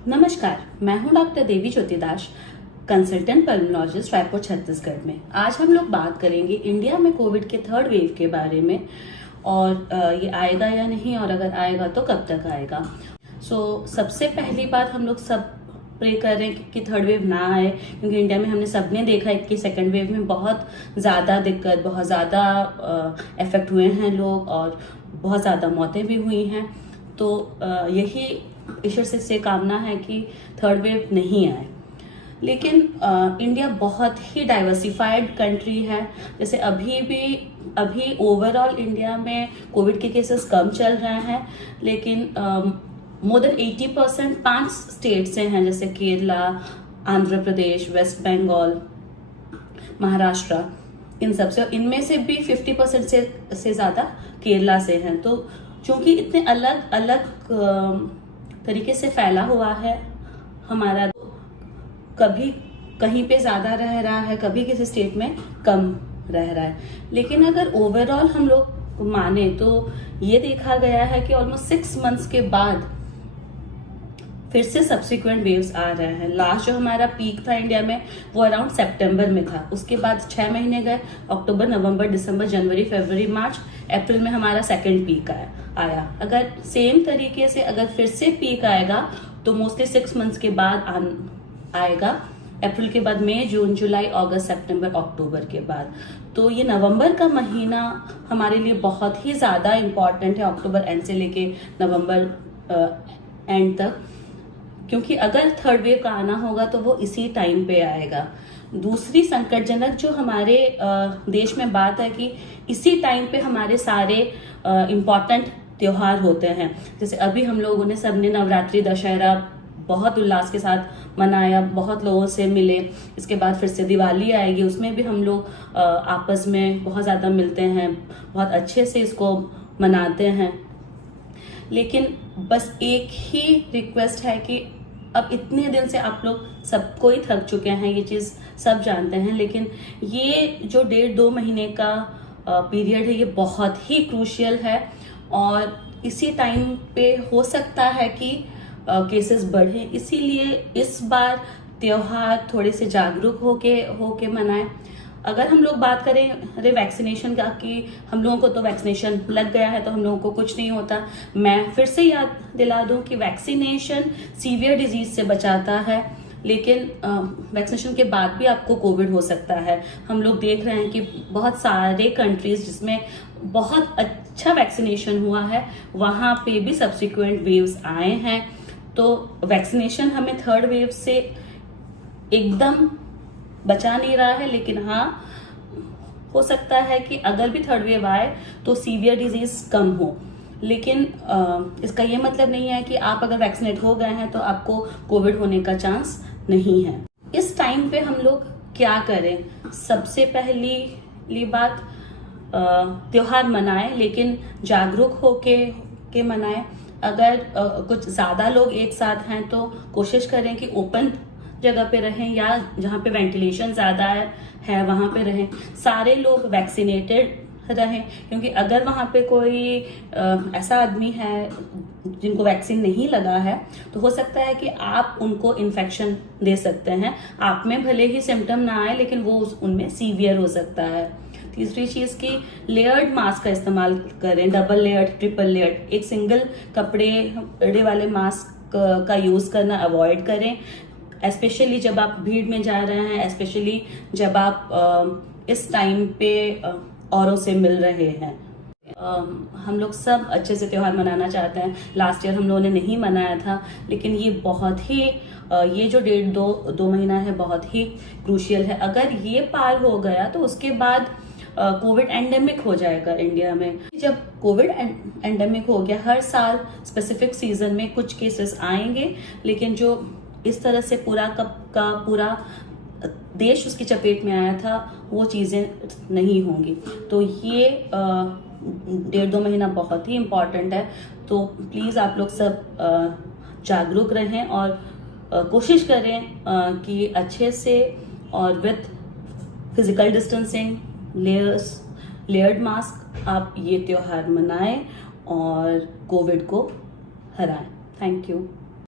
नमस्कार, मैं हूं डॉक्टर देवी ज्योति दास, कंसल्टेंट पल्मोनोलॉजिस्ट, रायपुर छत्तीसगढ़ में। आज हम लोग बात करेंगे इंडिया में कोविड के थर्ड वेव के बारे में और ये आएगा या नहीं, और अगर आएगा तो कब तक आएगा। सबसे पहली बात हम लोग सब प्रे कर रहे हैं कि थर्ड वेव ना आए, क्योंकि इंडिया में हमने सबने देखा है कि सेकेंड वेव में बहुत ज़्यादा दिक्कत, बहुत ज़्यादा इफेक्ट हुए हैं लोग और बहुत ज़्यादा मौतें भी हुई हैं। तो यही ईश्वर से कामना है कि थर्ड वेव नहीं आए। लेकिन इंडिया बहुत ही डाइवर्सिफाइड कंट्री है। जैसे अभी ओवरऑल इंडिया में कोविड के केसेस कम चल रहे हैं, लेकिन मोर देन 80% 5 स्टेट से हैं, जैसे केरला, आंध्र प्रदेश, वेस्ट बंगाल, महाराष्ट्र, इन सब से। इनमें से भी 50% से ज़्यादा केरला से हैं। तो चूंकि इतने अलग अलग तरीके से फैला हुआ है हमारा, कभी कहीं पे ज़्यादा रह रहा है, कभी किसी स्टेट में कम रह रहा है। लेकिन अगर ओवरऑल हम लोग माने तो ये देखा गया है कि ऑलमोस्ट 6 मंथ्स के बाद फिर से सब्सिक्वेंट वेव्स आ रहे हैं। लास्ट जो हमारा पीक था इंडिया में वो अराउंड सितंबर में था। उसके बाद 6 महीने गए, अक्टूबर, नवंबर, दिसंबर, जनवरी, फरवरी, मार्च, अप्रैल में हमारा सेकेंड पीक आया। अगर सेम तरीके से अगर फिर से पीक आएगा तो मोस्टली 6 मंथ्स के बाद आएगा। अप्रैल के बाद मई, जून, जुलाई, अगस्त, सितंबर, अक्टूबर के बाद। तो ये नवंबर का महीना हमारे लिए बहुत ही ज़्यादा इम्पॉर्टेंट है, अक्टूबर एंड से लेके नवंबर एंड तक, क्योंकि अगर थर्ड वेव का आना होगा तो वो इसी टाइम पे आएगा। दूसरी संकटजनक जो हमारे देश में बात है कि इसी टाइम पे हमारे सारे इम्पॉर्टेंट त्योहार होते हैं। जैसे अभी हम लोगों ने सबने नवरात्रि, दशहरा बहुत उल्लास के साथ मनाया, बहुत लोगों से मिले। इसके बाद फिर से दिवाली आएगी, उसमें भी हम लोग आपस में बहुत ज़्यादा मिलते हैं, बहुत अच्छे से इसको मनाते हैं। लेकिन बस एक ही रिक्वेस्ट है कि अब इतने दिन से आप लोग सब कोई थक चुके हैं, ये चीज़ सब जानते हैं, लेकिन ये जो 1.5-2 महीने का पीरियड है ये बहुत ही क्रूशियल है। और इसी टाइम पे हो सकता है कि केसेस बढ़े, इसीलिए इस बार त्योहार थोड़े से जागरूक होके मनाएं। अगर हम लोग बात करें वैक्सीनेशन का कि हम लोगों को तो वैक्सीनेशन लग गया है तो हम लोगों को कुछ नहीं होता, मैं फिर से याद दिला दूं कि वैक्सीनेशन सीवियर डिजीज से बचाता है, लेकिन वैक्सीनेशन के बाद भी आपको कोविड हो सकता है। हम लोग देख रहे हैं कि बहुत सारे कंट्रीज जिसमें बहुत अच्छा वैक्सीनेशन हुआ है वहां पे भी सब्सिक्वेंट वेव्स आए हैं। तो वैक्सीनेशन हमें थर्ड वेव से एकदम बचा नहीं रहा है, लेकिन हाँ हो सकता है कि अगर भी थर्ड वेव आए तो सीवियर डिजीज कम हो। लेकिन इसका ये मतलब नहीं है कि आप अगर वैक्सीनेट हो गए हैं तो आपको कोविड होने का चांस नहीं है। इस टाइम पे हम लोग क्या करें? सबसे पहली बात, त्योहार मनाएं, लेकिन जागरूक होके मनाएं। अगर कुछ ज्यादा लोग एक साथ हैं तो कोशिश करें कि ओपन जगह पे रहें या जहाँ पे वेंटिलेशन ज्यादा है वहां पे रहें। सारे लोग वैक्सीनेटेड रहें, क्योंकि अगर वहां पे कोई ऐसा आदमी है जिनको वैक्सीन नहीं लगा है तो हो सकता है कि आप उनको इन्फेक्शन दे सकते हैं। आप में भले ही सिम्टम ना आए लेकिन वो उनमें सीवियर हो सकता है। तीसरी चीज की लेयर्ड मास्क का इस्तेमाल करें, डबल लेयर्ड, ट्रिपल लेयर्ड। एक सिंगल कपड़े वाले मास्क का यूज करना अवॉइड करें, स्पेशली जब आप भीड़ में जा रहे हैं, स्पेशली जब आप इस टाइम पे औरों से मिल रहे हैं। हम लोग सब अच्छे से त्योहार मनाना चाहते हैं। लास्ट ईयर हम लोगों ने नहीं मनाया था, लेकिन ये बहुत ही ये जो 1.5-2 महीना है बहुत ही क्रूशियल है। अगर ये पार हो गया तो उसके बाद कोविड एंडेमिक हो जाएगा इंडिया में। जब कोविड एंडेमिक हो गया, हर साल स्पेसिफिक सीजन में कुछ केसेस आएंगे, लेकिन जो इस तरह से पूरा का पूरा देश उसकी चपेट में आया था वो चीजें नहीं होंगी। तो ये 1.5-2 महीना बहुत ही इम्पोर्टेंट है। तो प्लीज आप लोग सब जागरूक रहें और कोशिश करें कि अच्छे से और with physical distancing, layered mask आप ये त्योहार मनाएं और कोविड को हराएं। Thank you.